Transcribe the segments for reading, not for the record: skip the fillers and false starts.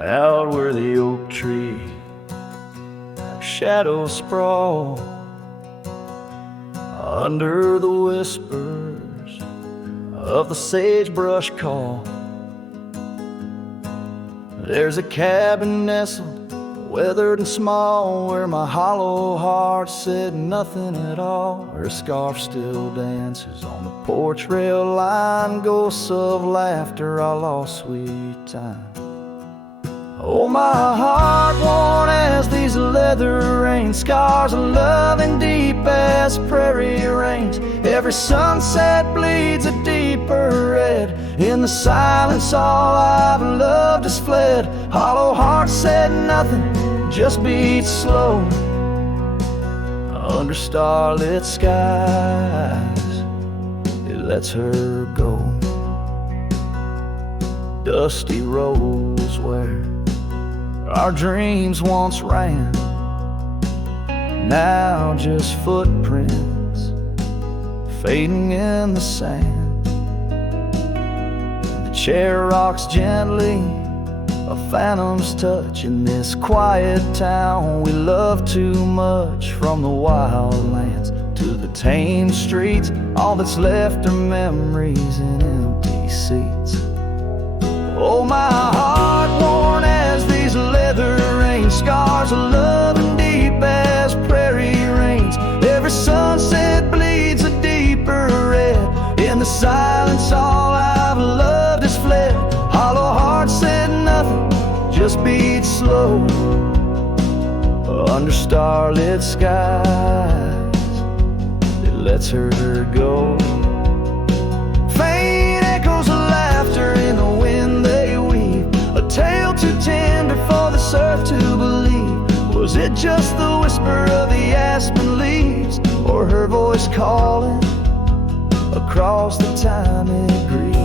out where the oak tree shadows sprawl, under the whispers of the sagebrush call. There's a cabin nestled, weathered and small, where my hollow heart said nothing at all. Her scarf still dances on the porch rail line, ghosts of laughter, all lost sweet time. Oh, my heart worn as these leather rain, scars of loving deep as prairie rains. Every sunset bleeds a deeper red. In the silence all I've loved has fled. Hollow heart said nothing, just beats slow under starlit skies. It lets her go. Dusty roads where our dreams once ran, now just footprints fading in the sand. The chair rocks gently, a phantom's touch in this quiet town we love too much. From the wild lands to the tame streets, all that's left are memories in empty seats. Oh, my heart worn as these leather rain, scars of loving deep as prairie rains. Every sunset bleeds a deeper red. In the silence all I've loved has fled. Hollow heart said nothing, just beats slow under starlit skies. It lets her go. Faint echoes of laughter in the wind they weave, a tale too tender for this earth to believe. Was it just the whisper of the aspen leaves, or her voice calling across the time it grieves?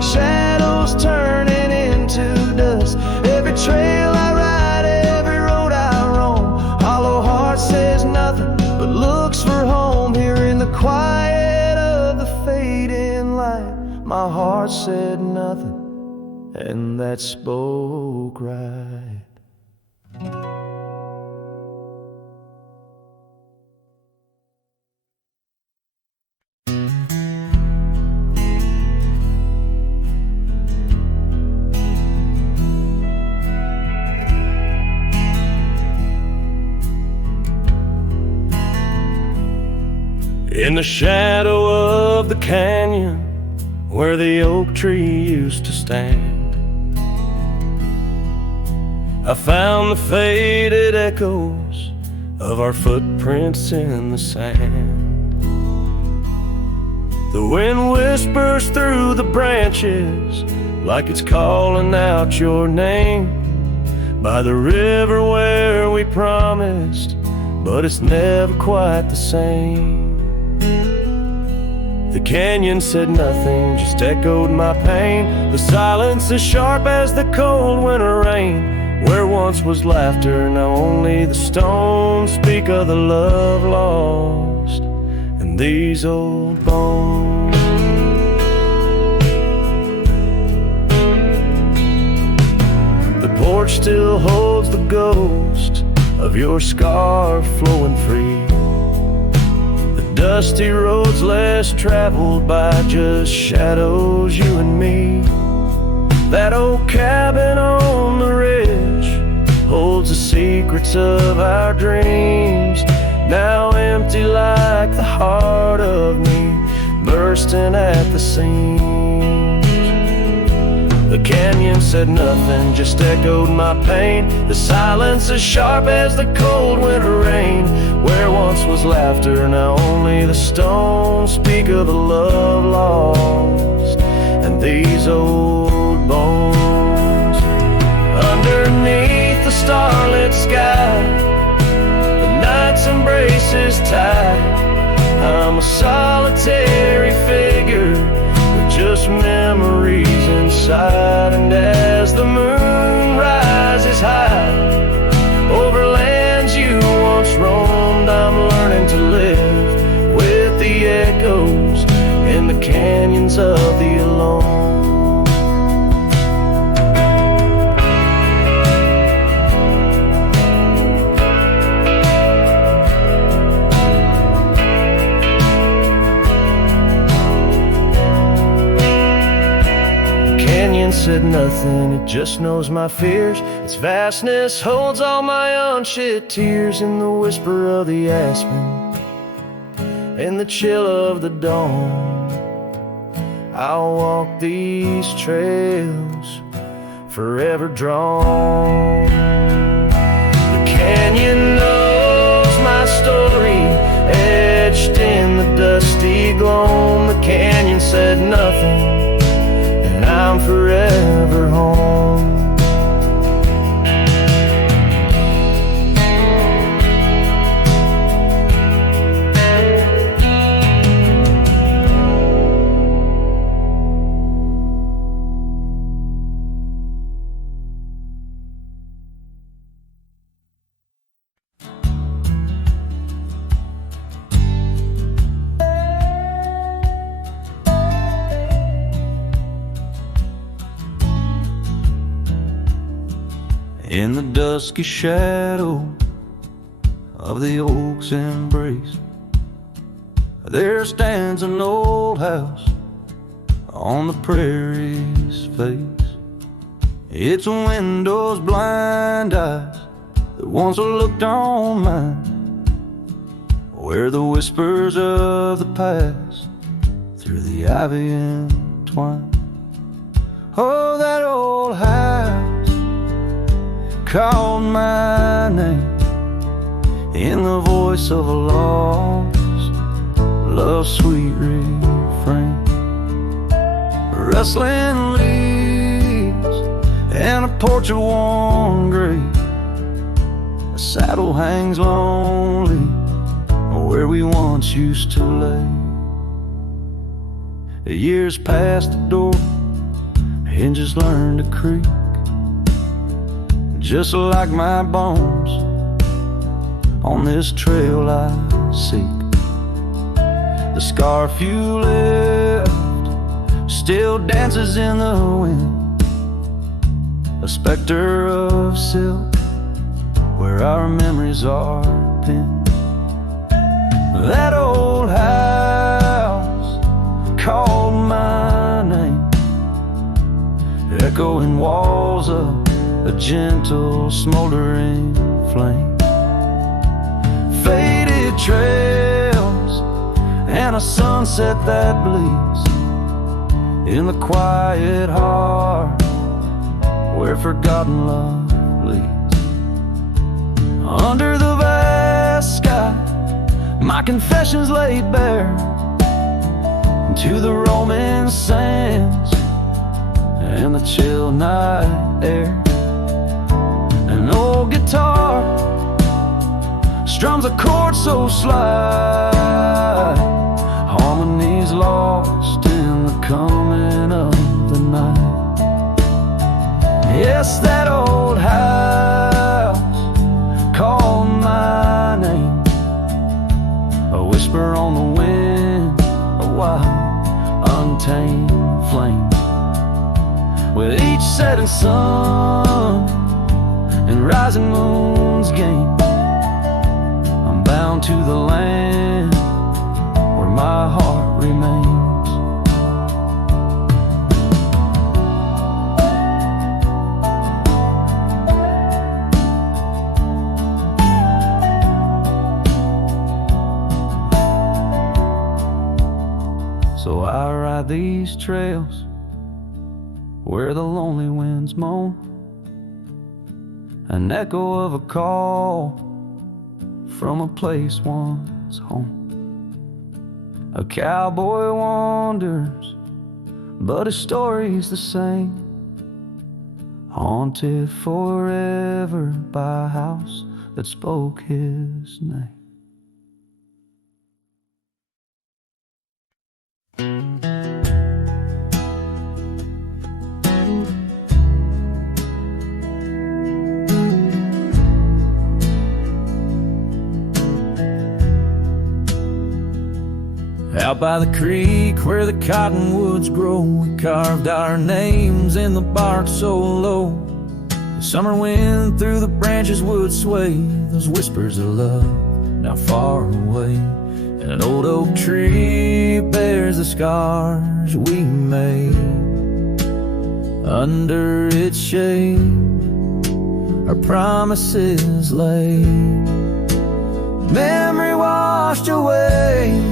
Shadows turning into dust. Every trail I ride, every road I roam, hollow heart says nothing but looks for home. Here in the quiet of the fading light, my heart said nothing, and that spoke right. In the shadow of the canyon where the oak tree used to stand, I found the faded echoes of our footprints in the sand. The wind whispers through the branches like it's calling out your name. By the river where we promised, but it's never quite the same. The canyon said nothing, just echoed my pain. The silence as sharp as the cold winter rain. Where once was laughter, now only the stones speak of the love lost and these old bones. The porch still holds the ghost of your scarf flowing free. Dusty roads less traveled by, just shadows, you and me. That old cabin on the ridge holds the secrets of our dreams, now empty like the heart of me, bursting at the seams. The canyon said nothing, just echoed my pain. The silence as sharp as the cold winter rain. Where once was laughter, now only the stones speak of the love lost and these old bones. Underneath the starlit sky, the night's embrace is tight. I'm a solitary figure chains of the alone. Said nothing, it just knows my fears. Its vastness holds all my unshed tears. In the whisper of the aspen, in the chill of the dawn, I'll walk these trails forever drawn. The canyon knows my story, etched in the dusty gloam. The canyon said nothing, I'm forever home. In the dusky shadow of the oak's embrace, there stands an old house on the prairie's face. Its windows blind eyes that once looked on mine, where the whispers of the past through the ivy entwine. Oh, that old house called my name in the voice of a lost love's sweet refrain. Rustling leaves and a porch of worn gray, a saddle hangs lonely where we once used to lay. The years past the door, hinges learned to creak, just like my bones on this trail I seek. The scarf you left still dances in the wind, a specter of silk where our memories are pinned. That old house called my name, echoing walls of a gentle smoldering flame. Faded trails and a sunset that bleeds in the quiet heart where forgotten love leads. Under the vast sky, my confessions laid bare to the roaming sands and the chill night air. An old guitar strums a chord so slight, harmonies lost in the coming of the night. Yes, that old house called my name, a whisper on the wind, a wild, untamed flame. With each setting sun and rising moon's game, I'm bound to the land where my heart remains. So I ride these trails where the lonely winds moan, an echo of a call from a place once home. A cowboy wanders, but his story's the same, haunted forever by a house that spoke his name. Out by the creek where the cottonwoods grow, we carved our names in the bark so low. The summer wind through the branches would sway those whispers of love now far away. And an old oak tree bears the scars we made. Under its shade our promises lay. Memory washed away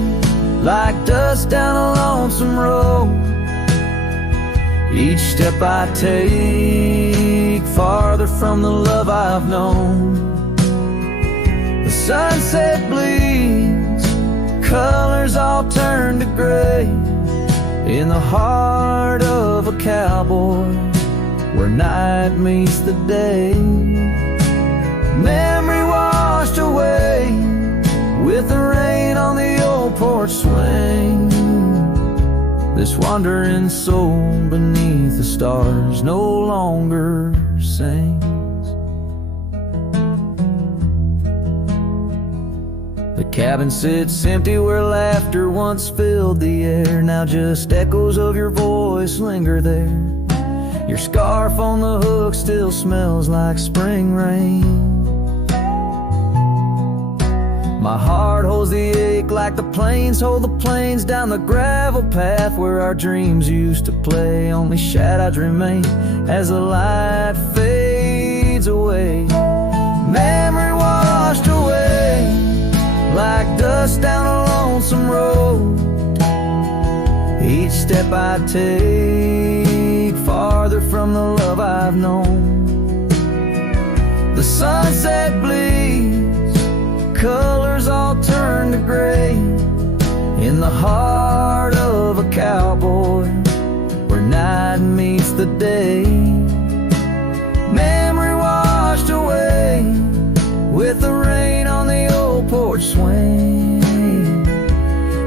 like dust down a lonesome road. Each step I take farther from the love I've known. The sunset bleeds, colors all turn to gray. In the heart of a cowboy, where night meets the day. Memory washed away with the rain on the old porch swing. This wandering soul beneath the stars no longer sings. The cabin sits empty where laughter once filled the air. Now just echoes of your voice linger there. Your scarf on the hook still smells like spring rain. My heart holds the ache like the plains hold the plains down the gravel path where our dreams used to play. Only shadows remain as the light fades away. Memory washed away like dust down a lonesome road. Each step I take farther from the love I've known. The sunset bleeds, colors all turn to gray. In the heart of a cowboy, where night meets the day. Memory washed away with the rain on the old porch swing.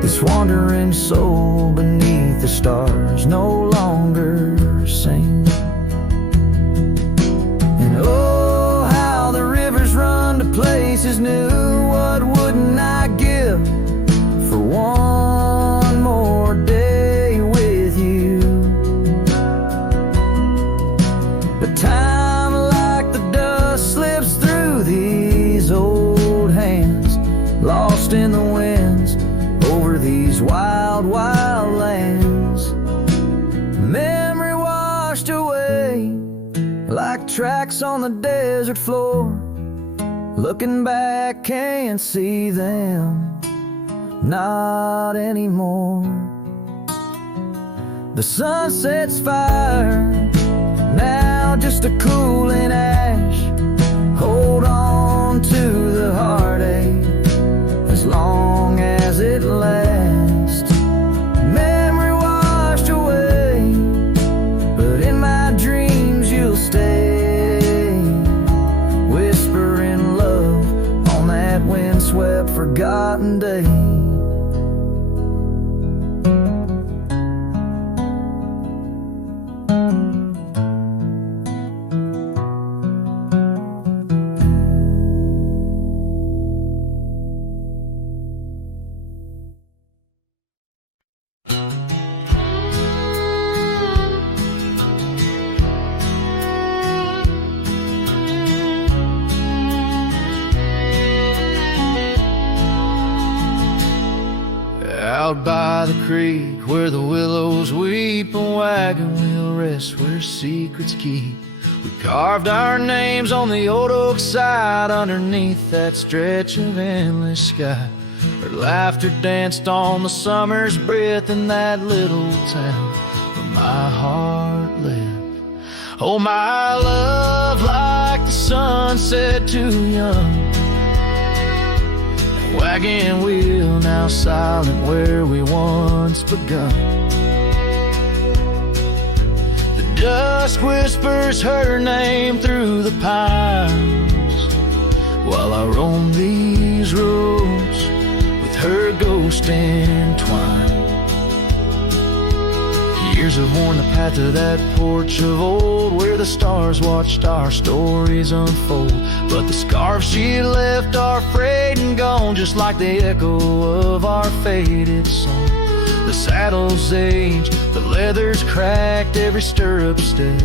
This wandering soul beneath the stars no longer sings. And oh, how the rivers run to places new. What wouldn't I give for one more day with you? But time like the dust slips through these old hands, lost in the winds over these wild, wild lands. Memory washed away like tracks on the desert floor. Looking back, can't see them, not anymore. The sunset's fire, now just a cooling ash. Hold on to the heartache as long as it lasts. Memory washed away, but in my dreams you'll stay. Whispering love on that windswept forgotten day. Out by the creek where the willows weep, a wagon wheel rests where secrets keep. We carved our names on the old oak side underneath that stretch of endless sky. Our laughter danced on the summer's breath in that little town where my heart lived. Oh, my love, like the sunset too young. Wagon wheel now silent where we once begun. The dusk whispers her name through the pines while I roam these roads with her ghost entwined. Years have worn the path to that porch of old where the stars watched our stories unfold. But the scarves she left are frayed and gone, just like the echo of our faded song. The saddle's aged, the leather's cracked, every stirrup step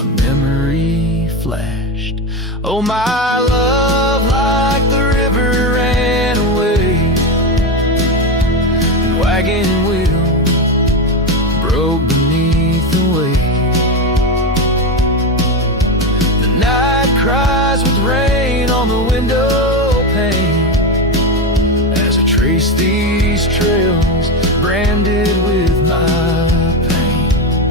a memory flashed. Oh, my love, like the river ran away, and wagon wheel broke beneath the weight. The night cries with rain on the window pane as I trace these trails branded with my pain.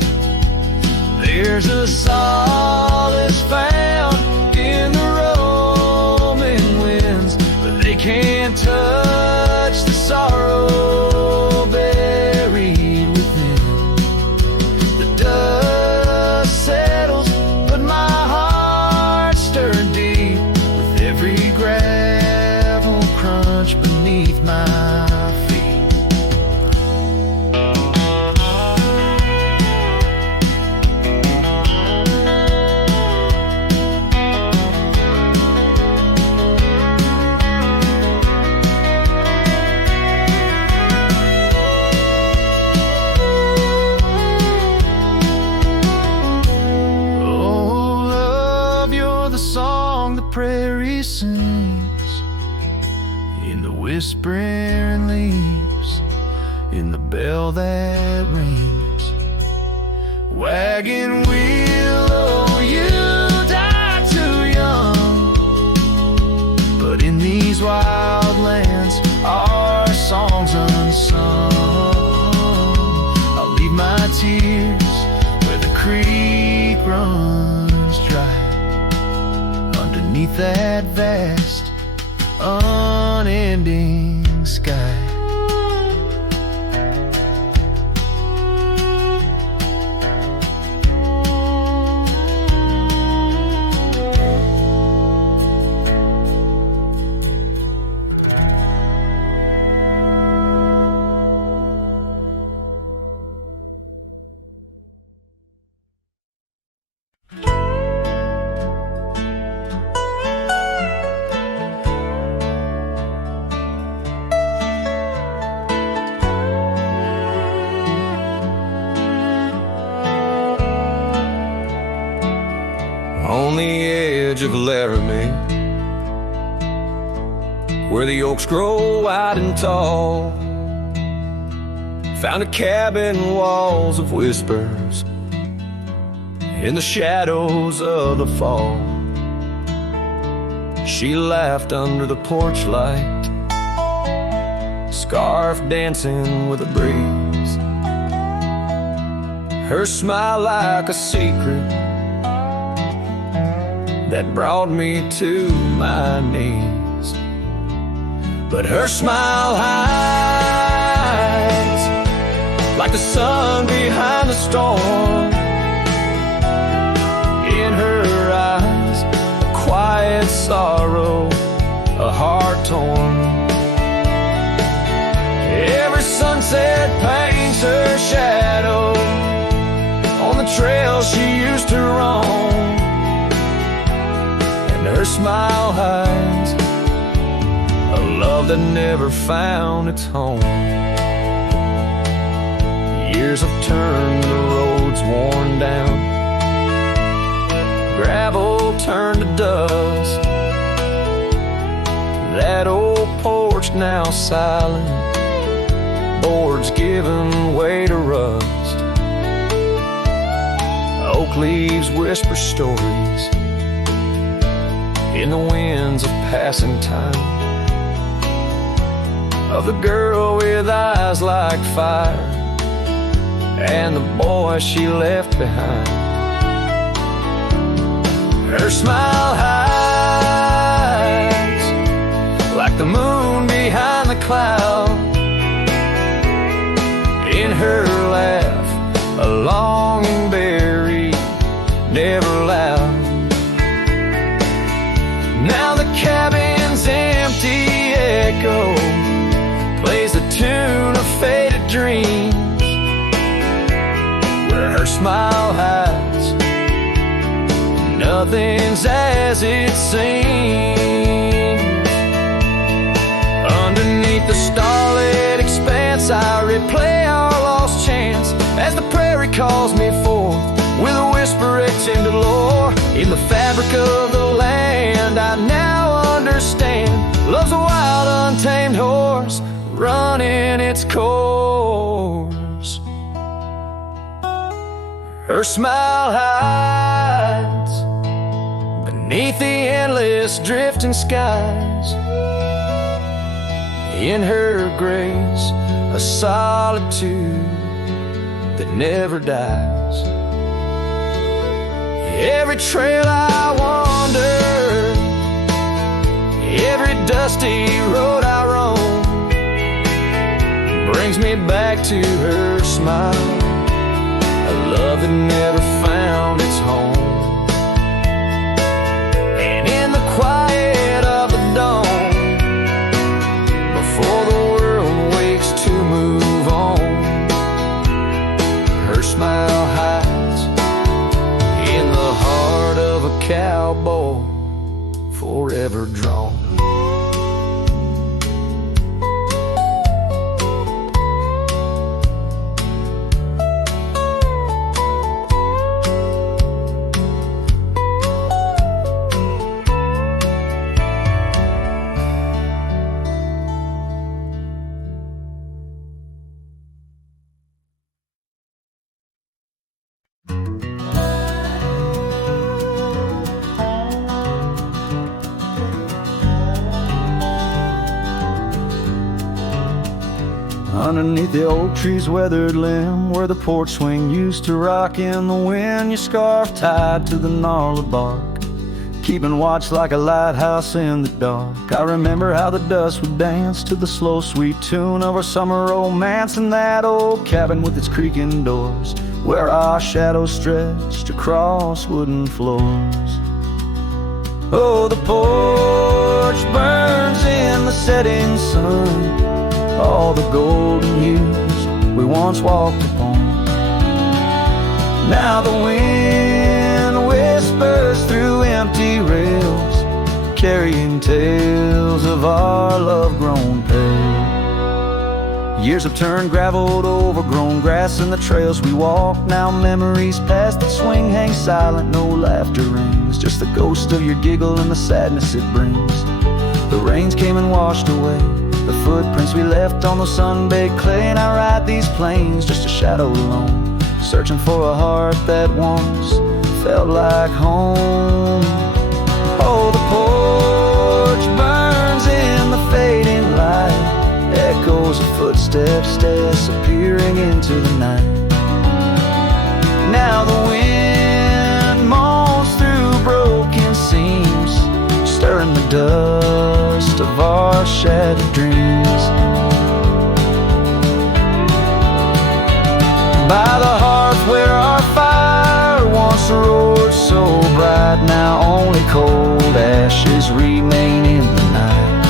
There's a solace found in the roaming winds, but they can't touch the sorrow buried within. The dust settles, but my heart stirred deep with every gravel crunch beneath my feet. Prairie sings in the whispering leaves, in the bell that rings. Wagon wheel, oh, you died too young, but in these wild lands our song's unsung. I'll leave my tears where the creek runs dry, beneath that vast, unending sky. On the edge of Laramie, where the oaks grow wide and tall, found a cabin, walls of whispers in the shadows of the fall. She laughed under the porch light, scarf dancing with a breeze, her smile like a secret that brought me to my knees. But her smile hides like the sun behind the storm. In her eyes, a quiet sorrow, a heart torn. Every sunset paints her shadow on the trail she used to roam. Her smile hides a love that never found its home. Years have turned the roads worn down, gravel turned to dust. That old porch now silent, boards giving way to rust. Oak leaves whisper stories in the winds of passing time, of the girl with eyes like fire and the boy she left behind. Her smile hides like the moon behind the cloud. In her laugh, a longing buried, never loud. Now the cabin's empty echo plays the tune of faded dreams, where her smile hides nothing's as it seems. Underneath the starlit expanse I replay our the fabric of the land. I now understand love's a wild, untamed horse running its course. Her smile hides beneath the endless drifting skies. In her grace, a solitude that never dies. Every trail I wander, every dusty road I roam, brings me back to her smile, a love that never found its home. And in the quiet of the dawn, before the world wakes to move on, her smile hides in the heart of a cowboy forever drawn. Underneath the oak tree's weathered limb, where the porch swing used to rock in the wind, your scarf tied to the gnarled bark, keeping watch like a lighthouse in the dark. I remember how the dust would dance to the slow sweet tune of our summer romance in that old cabin with its creaking doors, where our shadows stretched across wooden floors. Oh, the porch burns in the setting sun, all the golden years we once walked upon. Now the wind whispers through empty rails, carrying tales of our love-grown pale. Years have turned gravel to overgrown grass, and the trails we walk, now memories past that swing hang silent, no laughter rings, just the ghost of your giggle and the sadness it brings. The rains came and washed away the footprints we left on the sun-baked clay, and I ride these plains just a shadow alone, searching for a heart that once felt like home. Oh, the porch burns in the fading light, echoes of footsteps disappearing into the night. Now the wind moans through broken seams, stirring the dust of our shattered dreams. By the hearth where our fire once roared so bright, now only cold ashes remain in the night.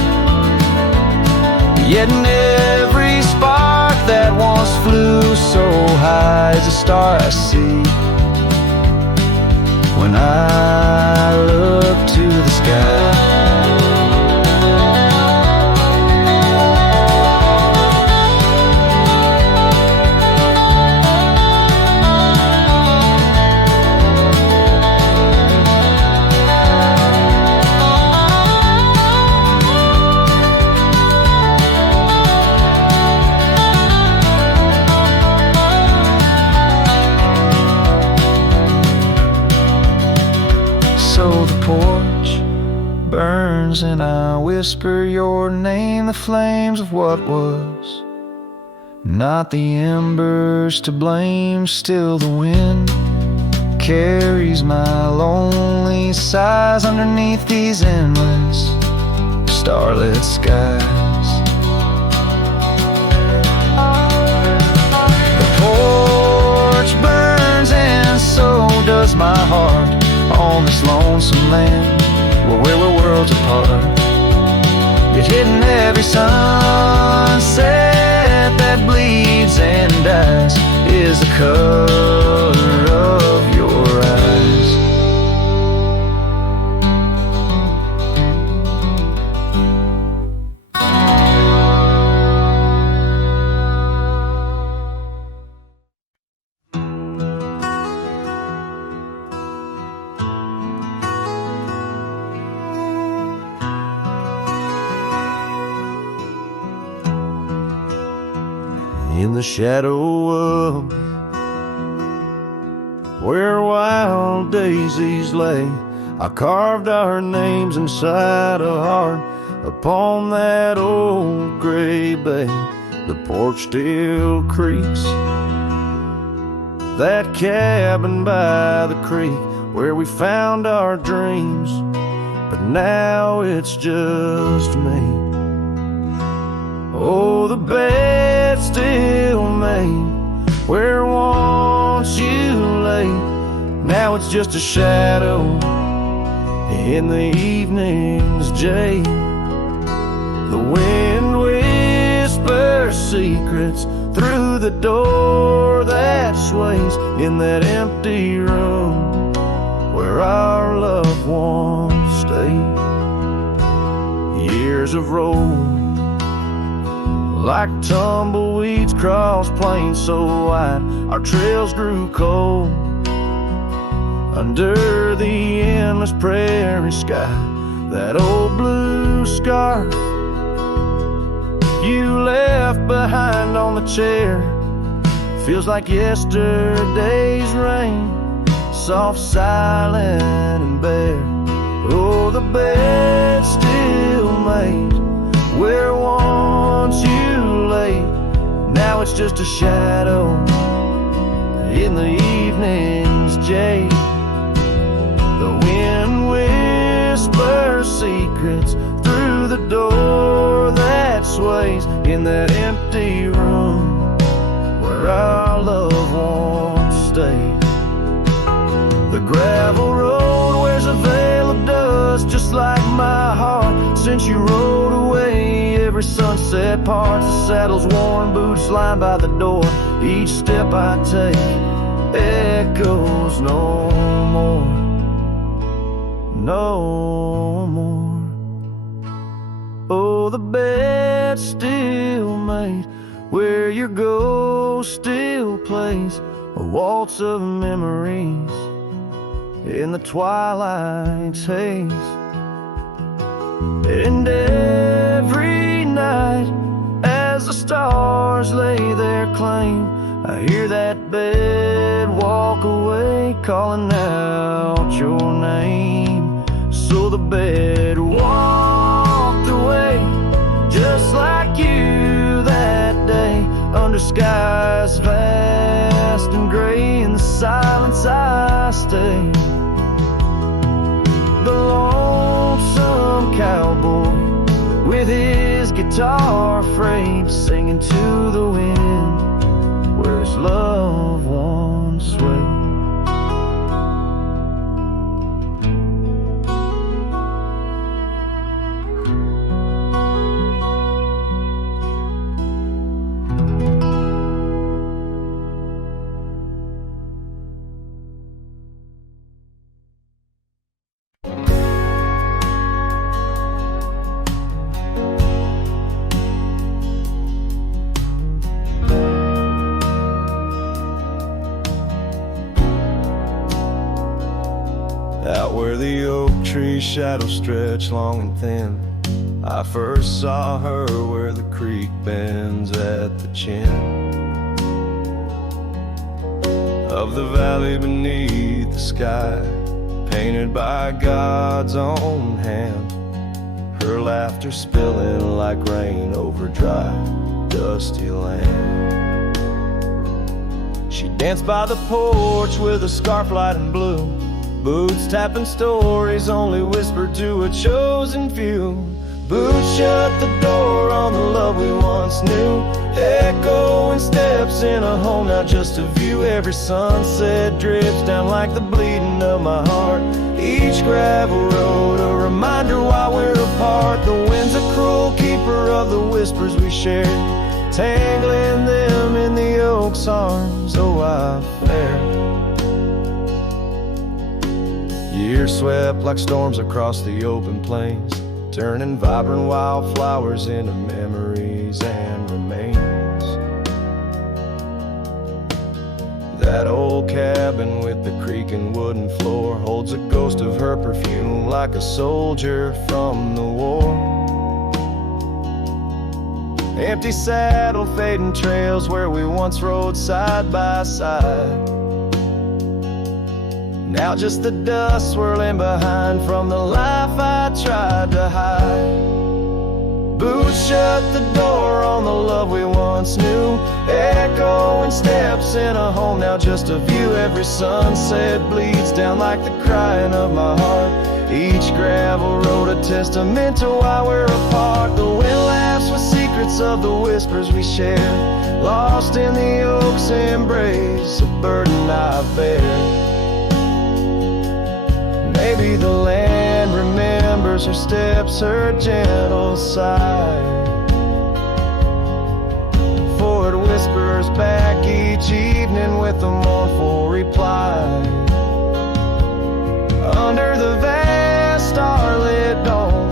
Yet in every spark that once flew so high is a star I see when I look to the sky. And I whisper your name, the flames of what was, not the embers to blame. Still the wind carries my lonely sighs underneath these endless starlit skies. The porch burns and so does my heart on this lonesome land where we're worlds apart. Yet hidden every sunset that bleeds and dies is the color of your eyes. in the shadow of where wild daisies lay. I carved our names inside a heart upon that old gray bay. The porch still creaks, that cabin by the creek where we found our dreams, but now it's just me. Oh, the bed's still made where once you lay. Now it's just a shadow in the evening's jade. The wind whispers secrets through the door that sways in that empty room where our loved ones stayed. Years have rolled like tumbleweeds cross plains so wide. Our trails grew cold under the endless prairie sky. That old blue scarf you left behind on the chair feels like yesterday's rain, soft, silent, and bare. Oh, the bed's still made where once you lay. Now it's just a shadow in the evening's jade. The wind whispers secrets through the door that sways in that empty room where our loved ones stayed. The gravel road wears a veil of dust just like my heart since you rode away. Every sunset parts, the saddle's worn, boots lined by the door. Each step I take echoes no more, no more. Oh, the bed's still made where your ghost still plays a waltz of memories in the twilight's haze. And every night as the stars lay their claim, I hear that bed walk away calling out your name. So the bed walked away just like you that day, under skies vast and gray. In the silence I stay, the lonesome cowboy with his guitar frayed, singing to the wind where his loved ones sway. Out where the oak tree shadows stretch long and thin, I first saw her where the creek bends at the chin of the valley beneath the sky, painted by God's own hand. Her laughter spilling like rain over dry, dusty land. She danced by the porch with a scarf light and blue, boots tapping stories only whispered to a chosen few. Boots shut the door on the love we once knew, echoing steps in a home now just a view. Every sunset drips down like the bleeding of my heart, each gravel road a reminder why we're apart. The wind's a cruel keeper of the whispers we shared, tangling them in the oak's arms. Oh, I fared. Years swept like storms across the open plains, turning vibrant wildflowers into memories and remains. That old cabin with the creaking wooden floor holds a ghost of her perfume like a soldier from the war. Empty saddle, fading trails where we once rode side by side. Now just the dust swirling behind from the life I tried to hide. Boots shut the door on the love we once knew. Echoing steps in a home, now just a view. Every sunset bleeds down like the crying of my heart. Each gravel road a testament to why we're apart. The wind laughs with secrets of the whispers we share, lost in the oak's embrace, a burden I bear. Maybe the land remembers her steps, her gentle sigh, for it whispers back each evening with a mournful reply. Under the vast starlit dome,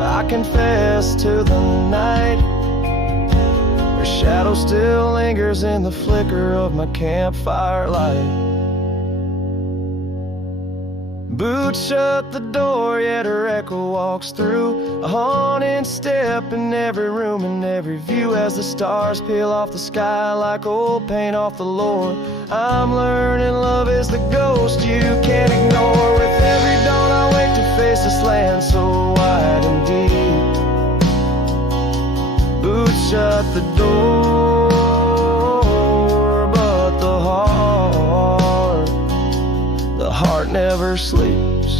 I confess to the night, her shadow still lingers in the flicker of my campfire light. Boots shut the door, yet her echo walks through, a haunting step in every room and every view. As the stars peel off the sky like old paint off the lore, I'm learning love is the ghost you can't ignore. With every dawn I wake to face this land so wide and deep. Boots shut the door, but the heart never sleeps.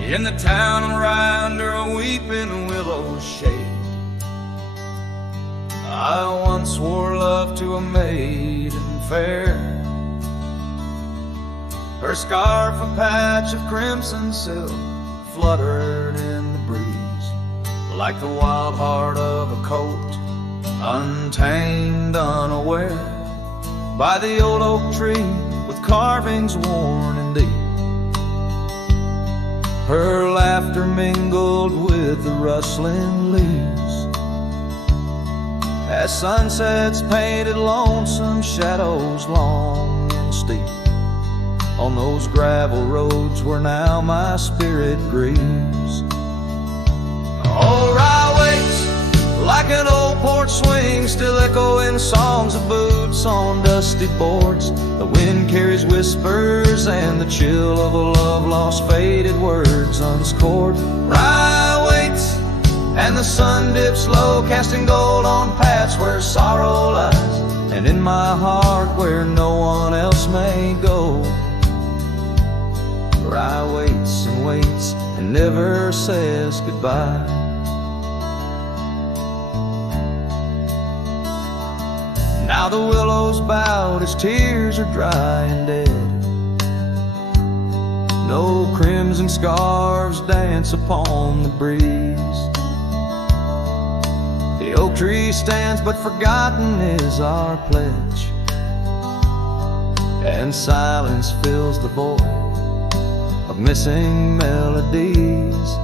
In the town around under a weeping willow shade, I once swore love to a maiden fair. Her scarf a patch of crimson silk fluttered in the breeze, like the wild heart of a colt, untamed, unaware, by the old oak tree with carvings worn and deep. Her laughter mingled with the rustling leaves, as sunsets painted lonesome shadows long and steep on those gravel roads where now my spirit grieves. Oh, Rye waits like an old porch swing, still echoing songs of boots on dusty boards. The wind carries whispers and the chill of a love lost, faded words unscored. Rye waits and the sun dips low, casting gold on paths where sorrow lies, and in my heart where no one else may go. Rye waits and never says goodbye. Now the willow's bowed, its tears are dry and dead. No crimson scarves dance upon the breeze. The oak tree stands, but forgotten is our pledge, and silence fills the void of missing melodies.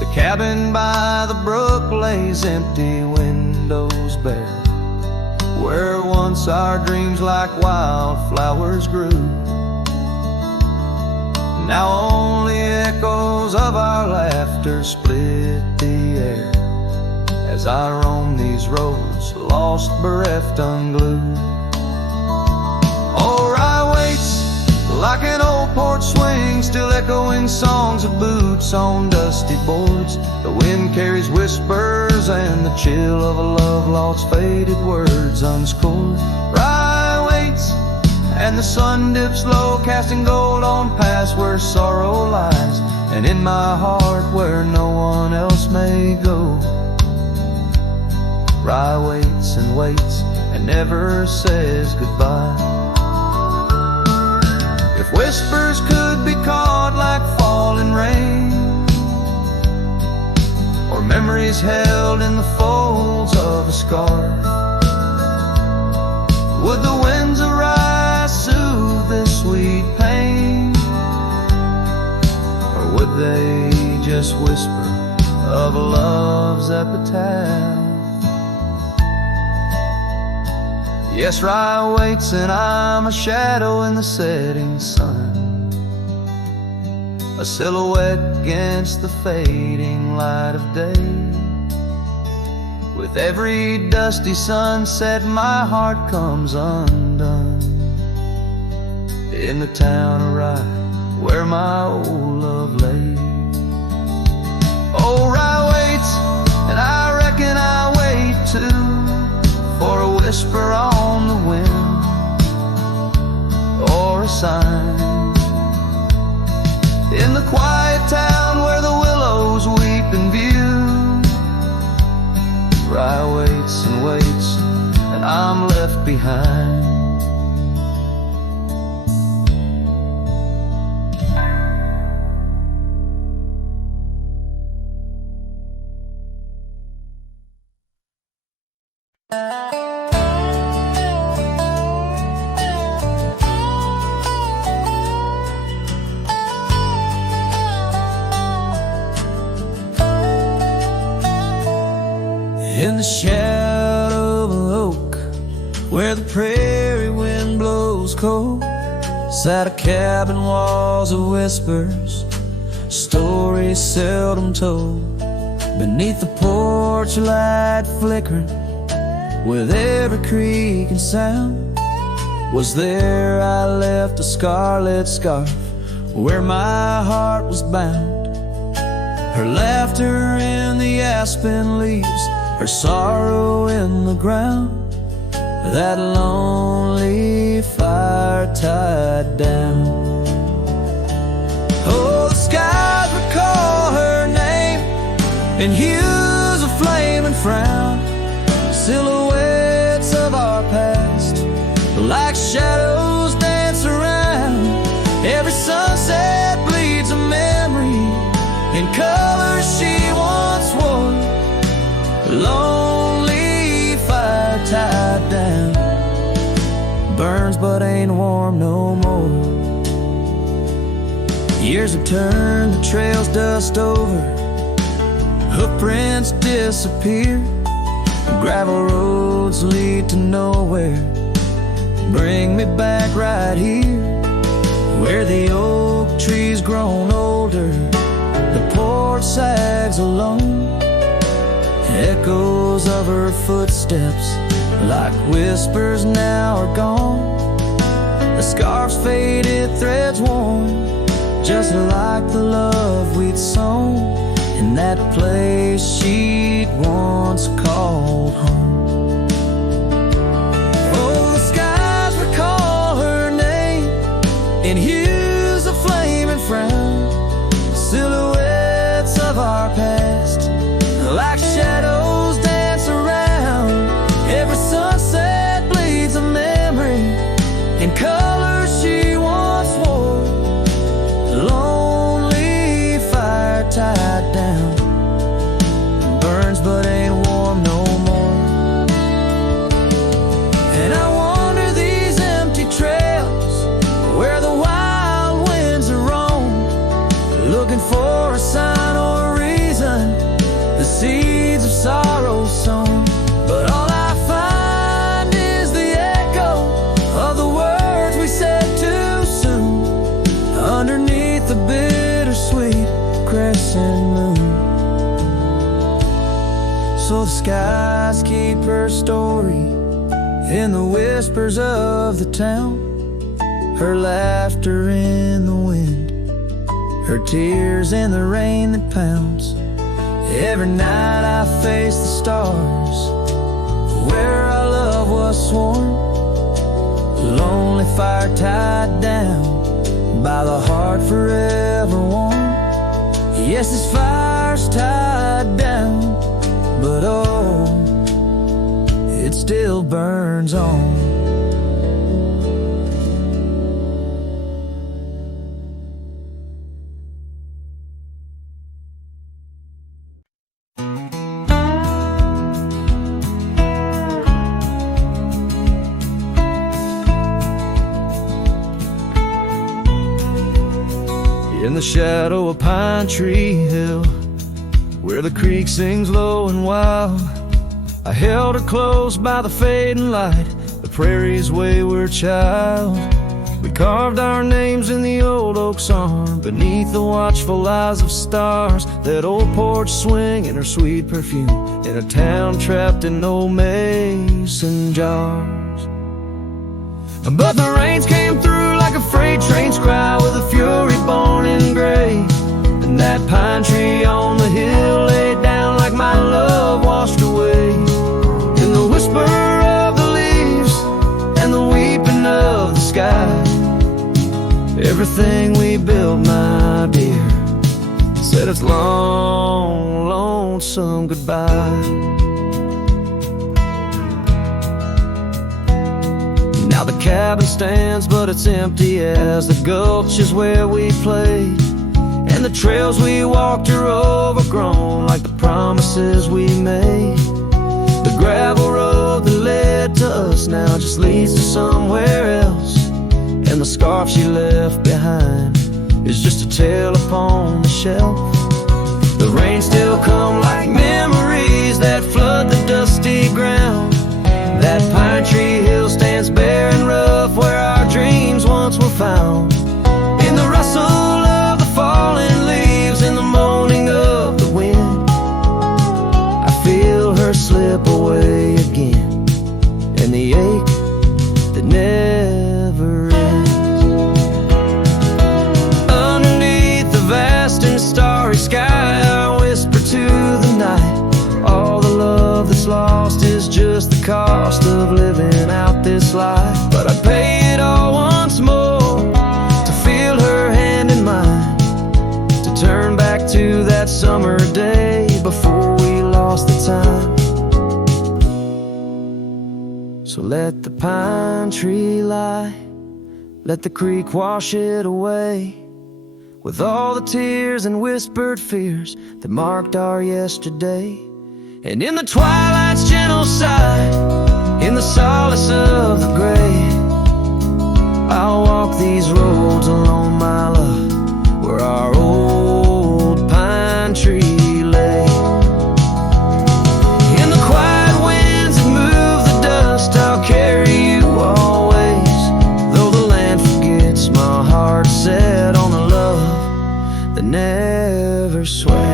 The cabin by the brook lays empty, windows bare, where once our dreams like wildflowers grew. Now only echoes of our laughter split the air, as I roam these roads, lost, bereft, unglued. Oh, Rye waits like an old porch swing, still echoing songs of boots on dusty boards. The wind carries whispers and the chill of a love lost, faded words unscored. Rye waits and the sun dips low, casting gold on paths where sorrow lies, and in my heart where no one else may go. Rye waits and never says goodbye. If whispers could be caught like falling rain, or memories held in the folds of a scar, would the winds arise soothe this sweet pain, or would they just whisper of love's epitaph? Yes, Rye waits and I'm a shadow in the setting sun, a silhouette against the fading light of day. With every dusty sunset my heart comes undone, in the town of Rye where my old love lay. Oh, Rye waits, and I reckon I wait too, for a whisper on the wind, or a sign in the quiet town where the willows weep in view. Rye waits and waits, and I'm left behind. In the shadow of an oak, where the prairie wind blows cold, sat a cabin, walls of whispers, stories seldom told. Beneath the porch light flickering, with every creak and sound, was there I left a scarlet scarf where my heart was bound. Her laughter in the aspen leaves, her sorrow in the ground, that lonely fire tied down. Oh, the skies recall her name in hues of flame and frown, silhouettes of our past like shadows dance around. Every sunset bleeds a memory in colors she once wore, lonely fire tied down, burns but ain't warm no more. Years have turned the trails dust over, hoofprints disappear, gravel roads lead to nowhere. Bring me back right here, where the oak tree's grown older, the porch sags alone, echoes of her footsteps like whispers now are gone. The scarf's faded, threads worn, just like the love we'd sown in that place she'd once called home. Oh, the skies recall her name in hues of flame and frown, silhouettes of our past like shadows dance around. Every sunset bleeds a memory in colors she once wore, lonely fire tied down, burns but ain't warm no more. And I wander these empty trails where the wild winds are roam, looking for a sign or a reason, the seeds of sorrow sown. But all I find is the echo of the words we said too soon, underneath the bittersweet crescent moon. So the skies keep her story in the whispers of the town, her laughter in the wind, her tears in the rain that pounds. Every night I face the stars where our love was sworn, lonely fire tied down by the heart forever warm. Yes, this fire's tied down, but oh, it still burns on. In in the shadow of Pine Tree Hill, where the creek sings low and wild. I held her close by the fading light, the prairie's wayward child. We carved our names in the old oak's arm, beneath the watchful eyes of stars. That old porch swinging her sweet perfume, in a town trapped in old mason jars. But the rains came through like a freight train's cry, with a fury born in gray. And that pine tree on the hill laid down like my love washed away. In the whisper of the leaves and the weeping of the sky, everything we built, my dear, said its long, lonesome goodbye. Now the cabin stands, but it's empty as the gulch is where we played. And the trails we walked are overgrown like the promises we made. The gravel road that led to us now just leads to somewhere else. And the scarf she left behind is just a tale upon the shelf. The rain still come like memories that flood the dusty ground. That pine tree hill stands bare and rough, where our dreams once were found. In the rustle of the falling leaves, in the moaning of the wind, I feel her slip away again, and the ache that never ends. Underneath the vast and starry sky, I whisper to the night, all the love that's lost is just the cost of living out this life. But I'd pay it all once more to feel her hand in mine, to turn back to that summer day before we lost the time. So let the pine tree lie, let the creek wash it away, with all the tears and whispered fears that marked our yesterday. And in the twilight's gentle sigh, in the solace of the gray, I'll walk these roads alone, my love, where our old pine tree lay. In the quiet winds that move the dust, I'll carry you always, though the land forgets, my heart set on the love that never sways.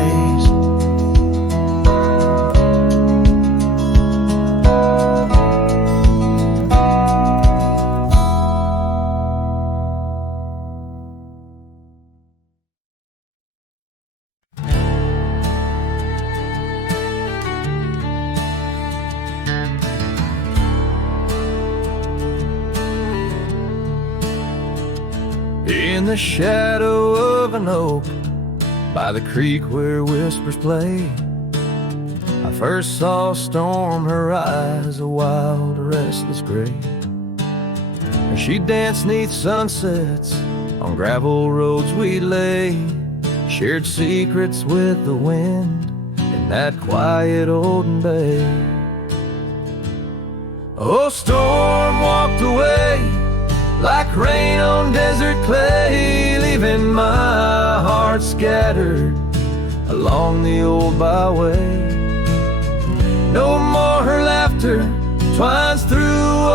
In the shadow of an oak, by the creek where whispers play, I first saw a storm, her eyes a wild, restless gray. And she danced 'neath sunsets on gravel roads we lay, shared secrets with the wind in that quiet olden bay. Oh, storm walked away like rain on desert clay, leaving my heart scattered along the old byway. No more her laughter twines through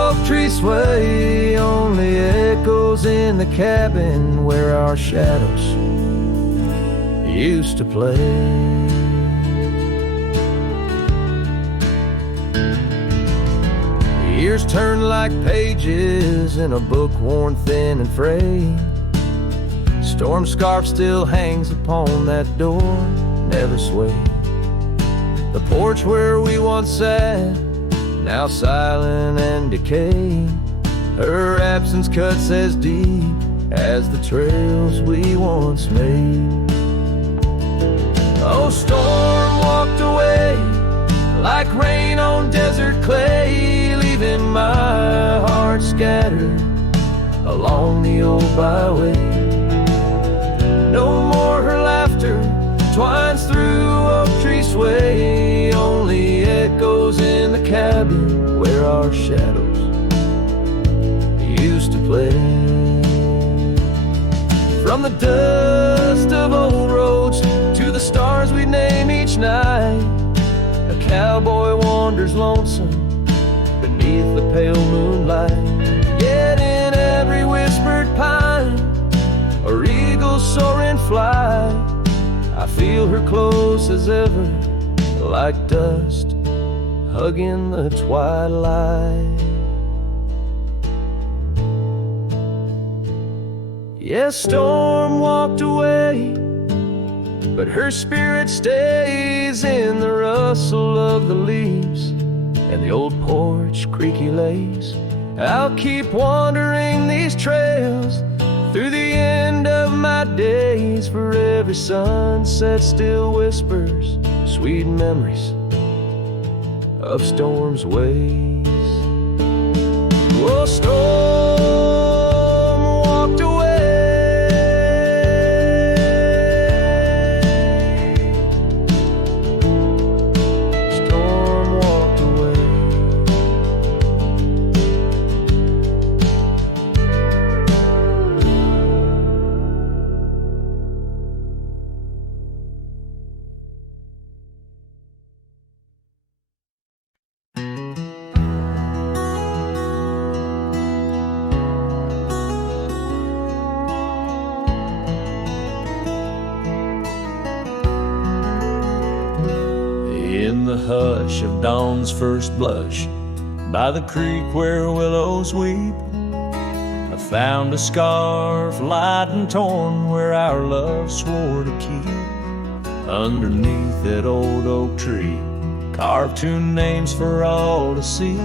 oak tree sway, only echoes in the cabin where our shadows used to play. Years turn like pages in a book worn thin and frayed. Storm scarf still hangs upon that door, never swayed. The porch where we once sat, now silent and decayed. Her absence cuts as deep as the trails we once made. Oh, storm walked away like rain on desert clay, leaving my heart scattered along the old byway. No more her laughter twines through oak tree sway, only echoes in the cabin where our shadows used to play. From the dust wanders lonesome beneath the pale moonlight. Yet in every whispered pine or eagle soaring flight, I feel her close as ever, like dust hugging the twilight. Yes, storm walked away, but her spirit stays in the rustle of the leaves and the old porch creaky lays. I'll keep wandering these trails through the end of my days, for every sunset still whispers sweet memories of storm's ways. Oh, storm walked away. Storm walked away. In the hush of dawn's first blush, by the creek where willows weep, I found a scarf light and torn where our love swore to keep. Underneath that old oak tree, carved two names for all to see,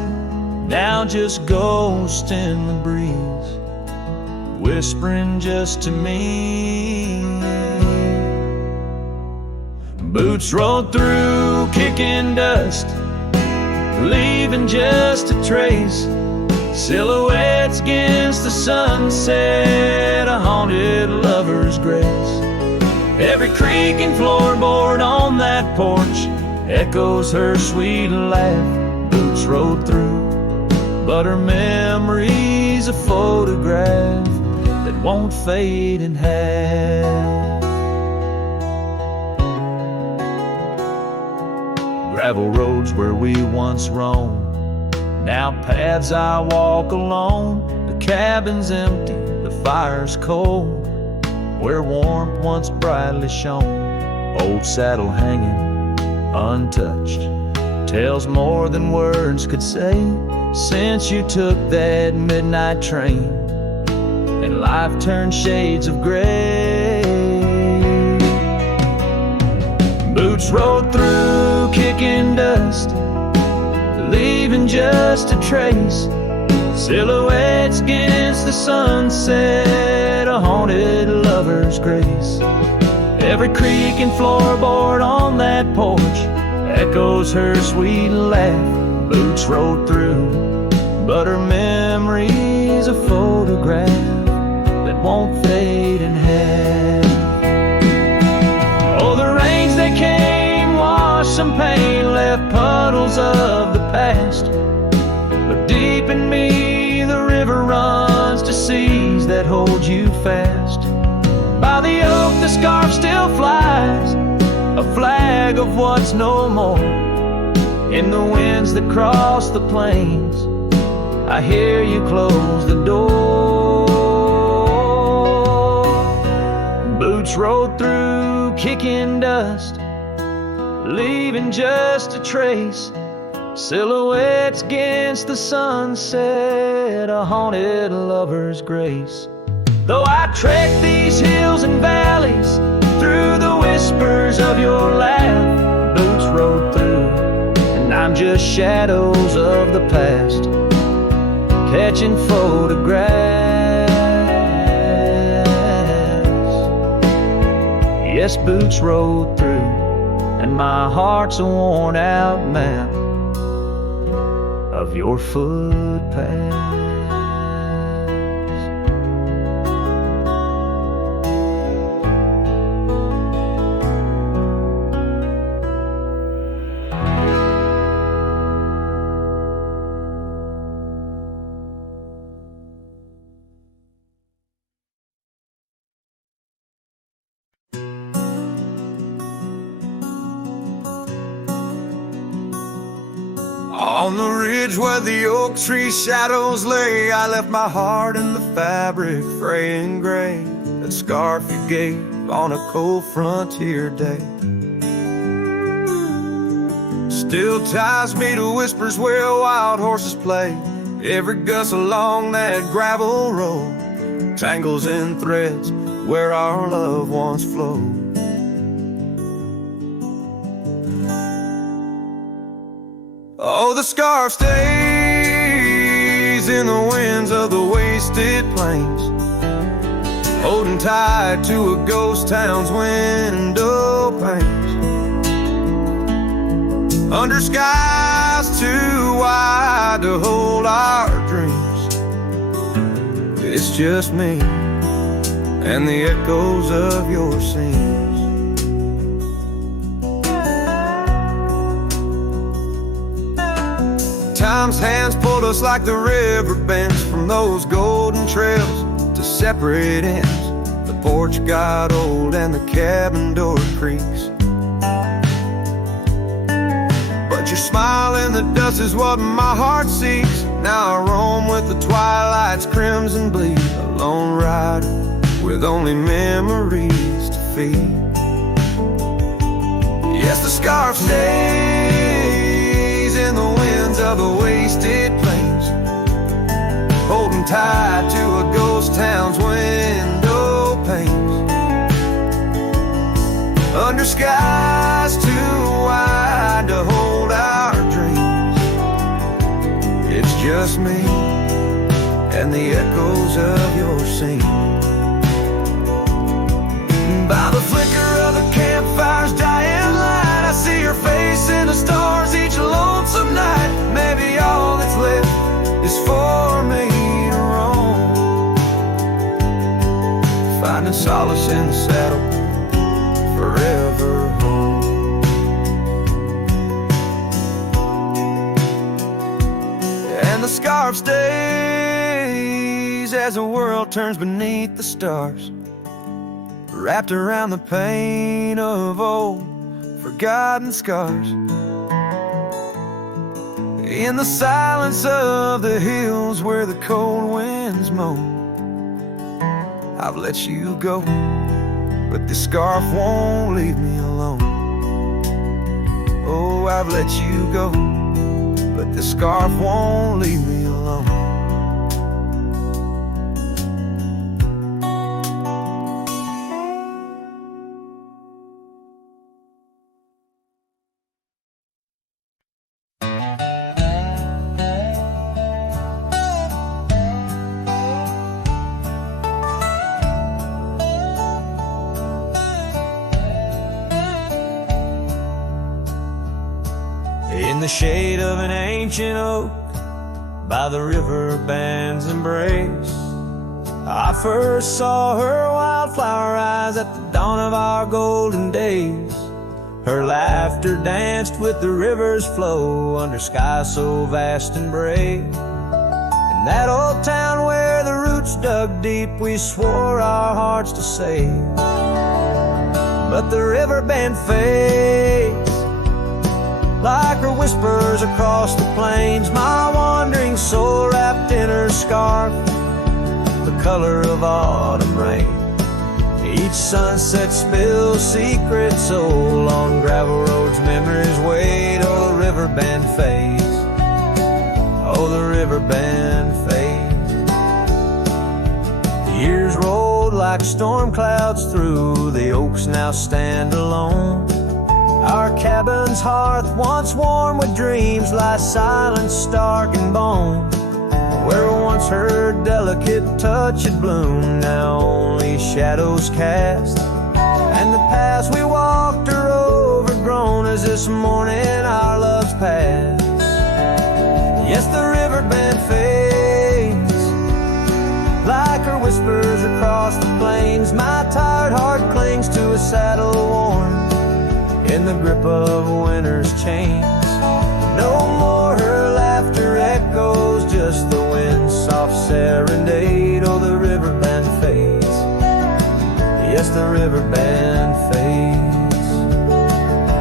now just ghosts in the breeze, whispering just to me. Boots rolled through, kicking dust, leaving just a trace. Silhouettes against the sunset, a haunted lover's grace. Every creak and floorboard on that porch echoes her sweet laugh. Boots rolled through, but her memory's a photograph that won't fade in half. Gravel roads where we once roamed, now paths I walk alone. The cabin's empty, the fire's cold, where warmth once brightly shone. Old saddle hanging untouched tells more than words could say, since you took that midnight train and life turned shades of gray. Boots rolled through, kicking dust, leaving just a trace. Silhouettes against the sunset, a haunted lover's grace. Every creak and floorboard on that porch echoes her sweet laugh. Boots rolled through, but her memory's a photograph that won't fade in half. Oh, the rains that came washed some pain, left puddles of the past. But deep in me, the river runs to seas that hold you fast. By the oak, the scarf still flies, a flag of what's no more. In the winds that cross the plains, I hear you close the door. Boots rolled through, kicking dust, leaving just a trace. Silhouettes against the sunset, a haunted lover's grace. Though I trek these hills and valleys through the whispers of your laugh, boots rolled through, and I'm just shadows of the past, catching photographs. Yes, boots rolled through, and my heart's a worn out map of your footpath. On the ridge where the oak tree shadows lay, I left my heart in the fabric, fray and gray, that scarf you gave on a cold frontier day. Still ties me to whispers where wild horses play. Every gust along that gravel road tangles in threads where our love once flowed. Oh, the scarf stays in the winds of the wasted plains, holding tight to a ghost town's window panes. Under skies too wide to hold our dreams, it's just me and the echoes of your scenes. Time's hands pulled us like the river bends from those golden trails to separate ends. The porch got old and the cabin door creaks, but your smile in the dust is what my heart seeks. Now I roam with the twilight's crimson bleed, a lone rider with only memories to feed. Yes, the scarf stays in the winds of the wasted plains, holding tight to a ghost town's window panes. Under skies too wide to hold our dreams, it's just me and the echoes of your scene. By the flicker of the campfire's dying light, I see your face in the stars each lonesome night. Maybe all that's left is for me to roam, finding solace in the saddle, forever home. And the scarf stays as the world turns beneath the stars, wrapped around the pain of old forgotten scars. In the silence of the hills where the cold winds moan, I've let you go, but this scarf won't leave me alone. Oh, I've let you go, but this scarf won't leave me alone. In the shade of an ancient oak, by the river band's embrace, I first saw her wildflower eyes at the dawn of our golden days. Her laughter danced with the river's flow under skies so vast and brave. In that old town where the roots dug deep, we swore our hearts to save. But the river band fades like her whispers across the plains. My wandering soul wrapped in her scarf, the color of autumn rain. Each sunset spills secrets old on gravel roads, memories wait. Oh, the river band fades, oh, the river band fades. Years rolled like storm clouds through, the oaks now stand alone. Our cabin's hearth, once warm with dreams, lies silent, stark and bone. Where once her delicate touch had bloomed, now only shadows cast. And the paths we walked are overgrown as this morning our love's past. Yes, the river band fades like her whispers across the plains. My tired heart clings to a saddle worn in the grip of winter's chains. No more her laughter echoes, just the wind's soft serenade. Oh, the river band fades, yes, the river band fades.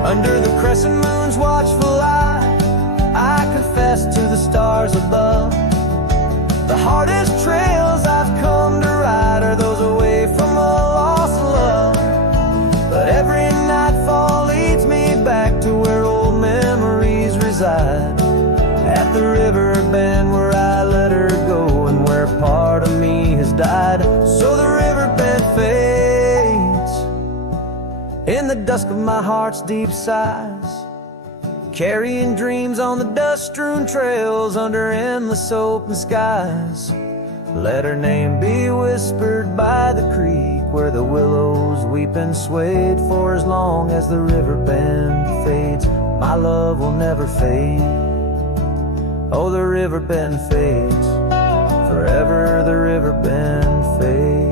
Under the crescent moon's watchful eye, I confess the river bend where I let her go, and where part of me has died. So the river bed fades in the dusk of my heart's deep sighs, carrying dreams on the dust-strewn trails under endless open skies. Let her name be whispered by the creek where the willows weep and swayed. For as long as the river bend fades, my love will never fade. Oh, the river bend fades, forever the river bend fades.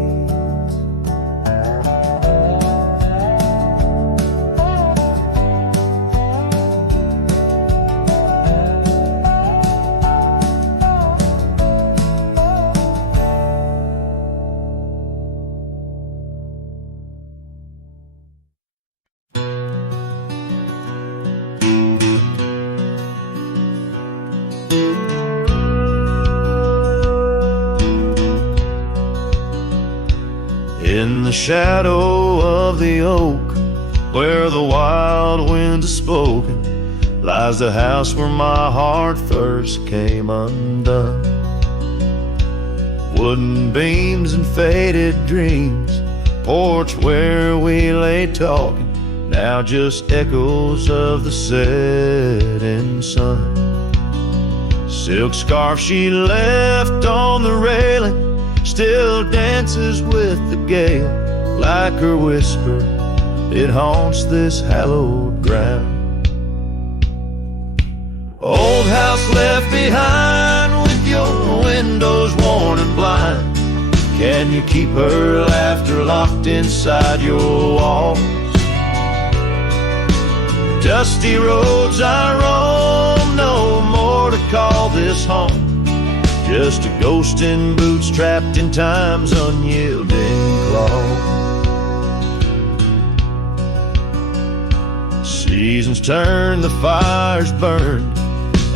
In the shadow of the oak, where the wild winds have spoken, lies the house where my heart first came undone. Wooden beams and faded dreams, porch where we lay talking, now just echoes of the setting sun. Silk scarf she left on the railing still dances with the gale. Like her whisper, it haunts this hallowed ground. Old house left behind with your windows worn and blind. Can you keep her laughter locked inside your walls? Dusty roads I roam, no more to call this home. Just a ghost in boots trapped in time's unyielding claw. Seasons turned, the fires burned,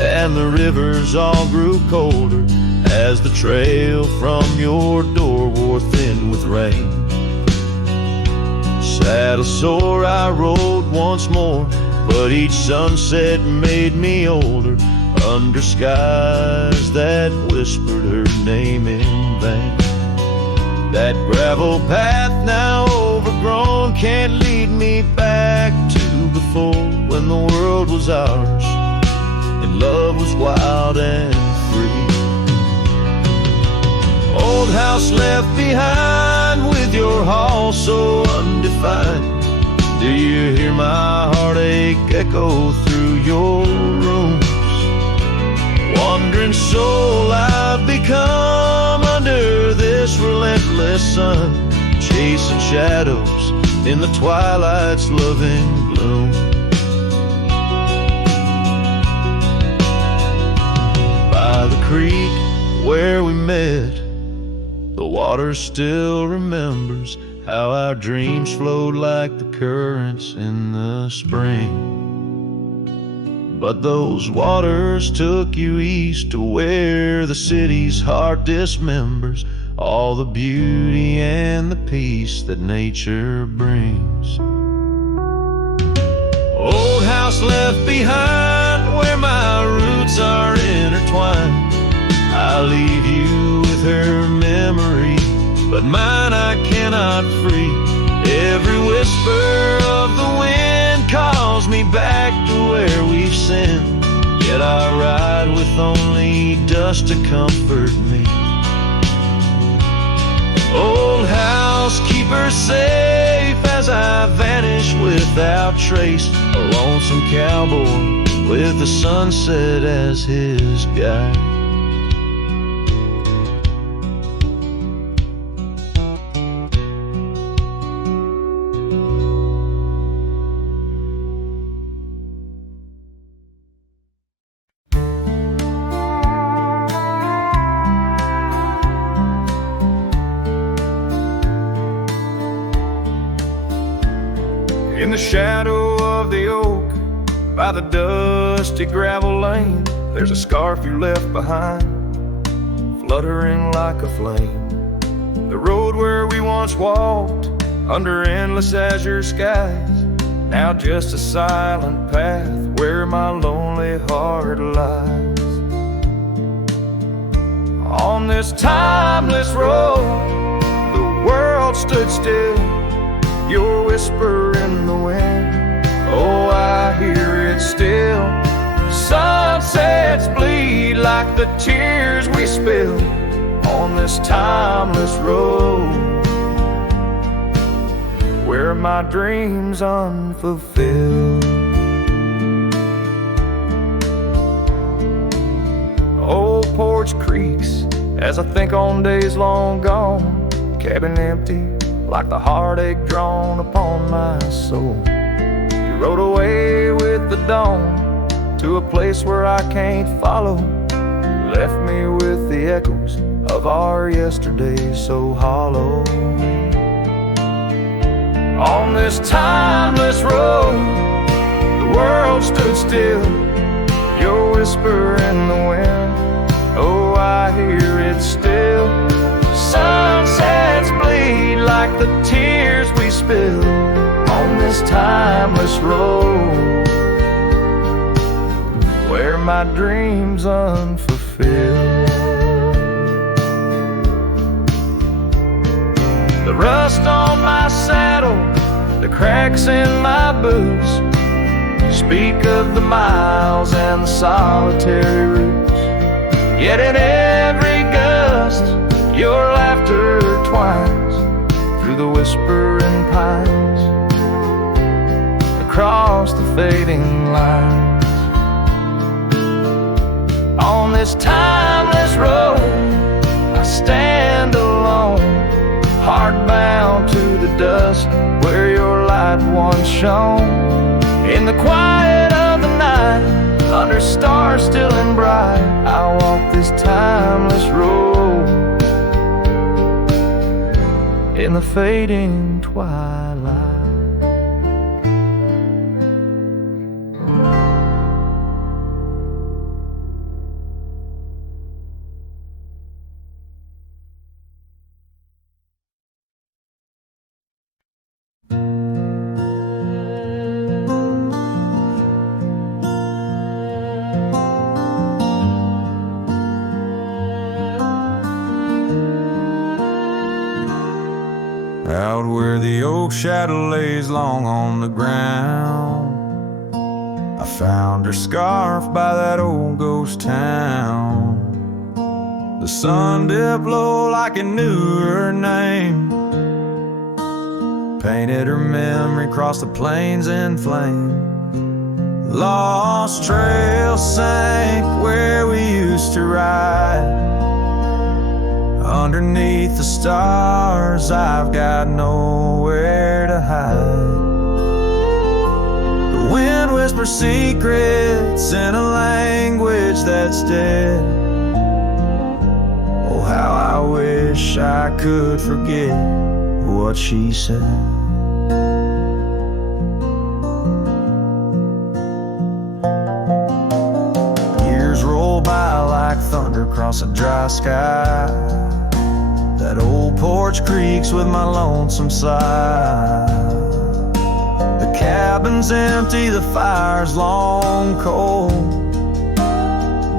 and the rivers all grew colder as the trail from your door wore thin with rain. Saddle sore I rode once more, but each sunset made me older, under skies that whispered her name in vain. That gravel path now overgrown can't lead me back to before, when the world was ours and love was wild and free. Old house left behind with your hall so undefined. Do you hear my heartache echo through your rooms? Wandering soul I've become under this relentless sun, chasing shadows in the twilight's loving gloom. By the creek where we met, the water still remembers how our dreams flowed like the currents in the spring. But those waters took you east to where the city's heart dismembers all the beauty and the peace that nature brings. Old house left behind where my roots are intertwined. I leave you with her memory, but mine I cannot free. Every whisper of the wind calls me back to where we've sinned, yet I ride with only dust to comfort me. Old house, keep her safe as I vanish without trace, a lonesome cowboy with the sunset as his guide. In the shadow of the oak, by the dusty gravel lane, there's a scarf you left behind, fluttering like a flame. The road where we once walked, under endless azure skies, now just a silent path where my lonely heart lies. On this timeless road, the world stood still. Your whisper in the wind, oh, I hear it still. Sunsets bleed like the tears we spill on this timeless road, where my dreams unfulfilled. Old porch creaks as I think on days long gone, cabin empty like the heartache drawn upon my soul. You rode away with the dawn to a place where I can't follow, left me with the echoes of our yesterday so hollow. On this timeless road, the world stood still. Your whisper in the wind, oh, I hear it still. Sunsets bleed like the tears we spill on this timeless road, where my dreams unfulfilled. The rust on my saddle, the cracks in my boots, speak of the miles and the solitary routes. Yet in every gust, your laughter twines through the whispering pines, across the fading lines. On this timeless road, I stand alone, heart bound to the dust where your light once shone. In the quiet of the night, under stars still and bright, I walk this timeless road in the fading twilight. Out where the oak shadow lays long on the ground, I found her scarf by that old ghost town. The sun dipped low like it knew her name, painted her memory across the plains in flame. Lost trails sank where we used to ride. Underneath the stars, I've got nowhere to hide. The wind whispers secrets in a language that's dead. Oh, how I wish I could forget what she said. Years roll by like thunder across a dry sky. That old porch creaks with my lonesome sigh. The cabin's empty, the fire's long cold.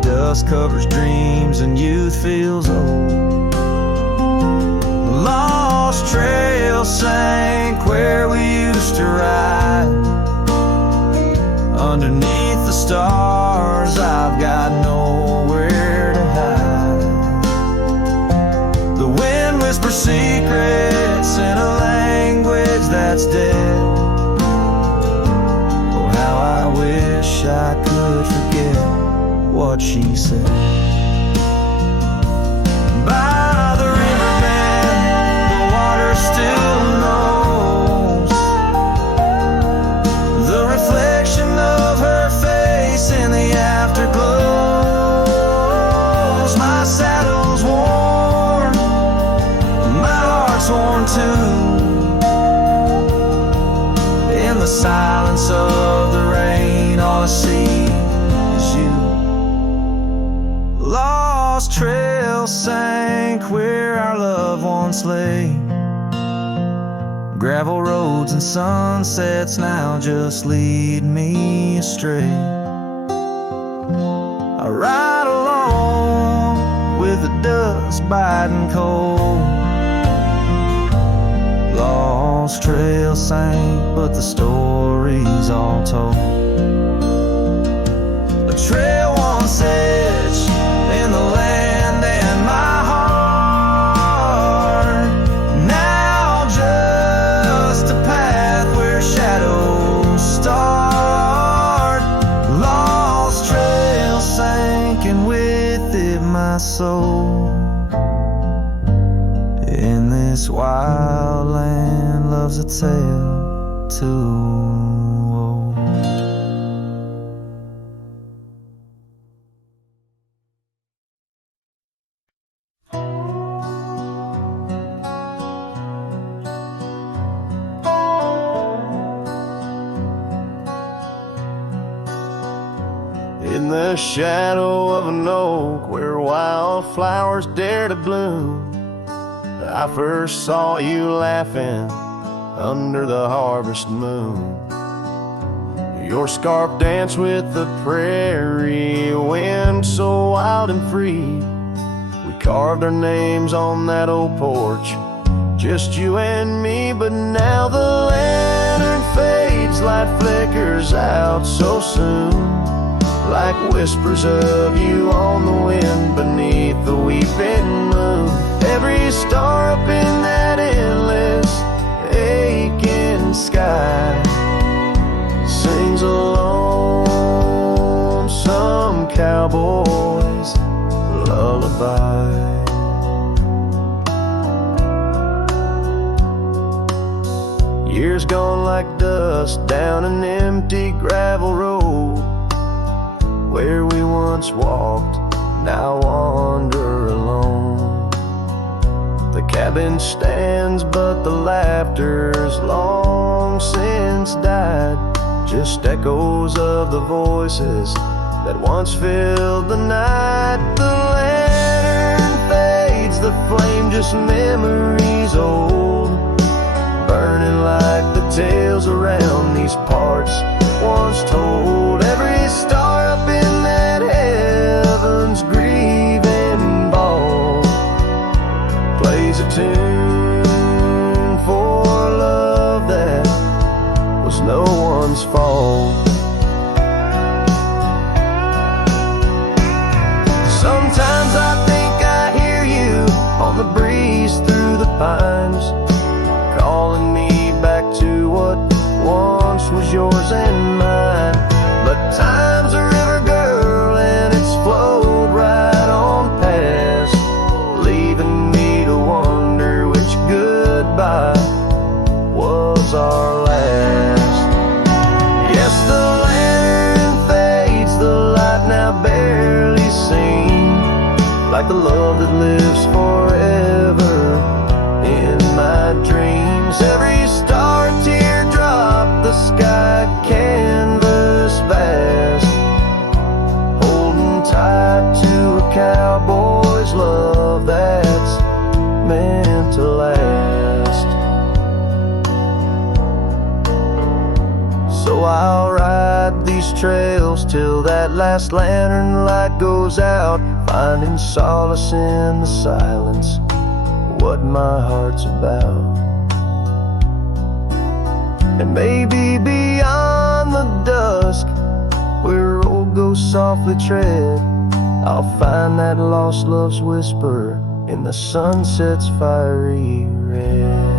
Dust covers dreams and youth feels old. The lost trail sank where we used to ride. Underneath the stars, I've got nowhere to hide. The wind whispers secrets in a language that's dead. Oh, how I wish I could forget what she said. By the riverbed, the water still knows the reflection of her face in the afterglows. My saddle's worn, my heart's worn too. In the silence of the rain, all I see is you. Lost trail sank where our loved ones lay. Gravel roads and sunsets now just lead me astray. I ride along with the dust frost biting cold. Lost trail sank, but the story's all told. A trail once etched in the land and my heart, now just a path where shadows start. Lost trail sank, and with it my soul. In this wild land loves a tale too old. In the shadow of an oak where wildflowers dare to bloom, I first saw you laughing under the harvest moon. Your scarf danced with the prairie wind so wild and free. We carved our names on that old porch, just you and me. But now the lantern fades, light flickers out so soon, like whispers of you on the wind beneath the weeping moon. Every star up in that endless aching sky sings along some cowboy's lullaby. Years gone like dust down an empty gravel road, where we once walked, now wander alone. The cabin stands, but the laughter's long since died, just echoes of the voices that once filled the night. The lantern fades, the flame just memories old, burning like the tales around these parts once told. Every star up in that heaven's grieving ball plays a tune for love that was no one's fault. Sometimes I think I hear you on the breeze through the pines, calling me back to what once was yours and mine. But time's a river, girl, and it's flowed right on past, leaving me to wonder which goodbye was our last. Yes, the lantern fades, the light now barely seen, like the love that lives forever in my dreams. Every star, a teardrop, the sky canvas vast, holding tight to a cowboy's love that's meant to last. So I'll ride these trails till that last lantern light goes out, finding solace in the silence, what my heart's about. And maybe beyond the dusk, where road goes softly tread, I'll find that lost love's whisper in the sunset's fiery red.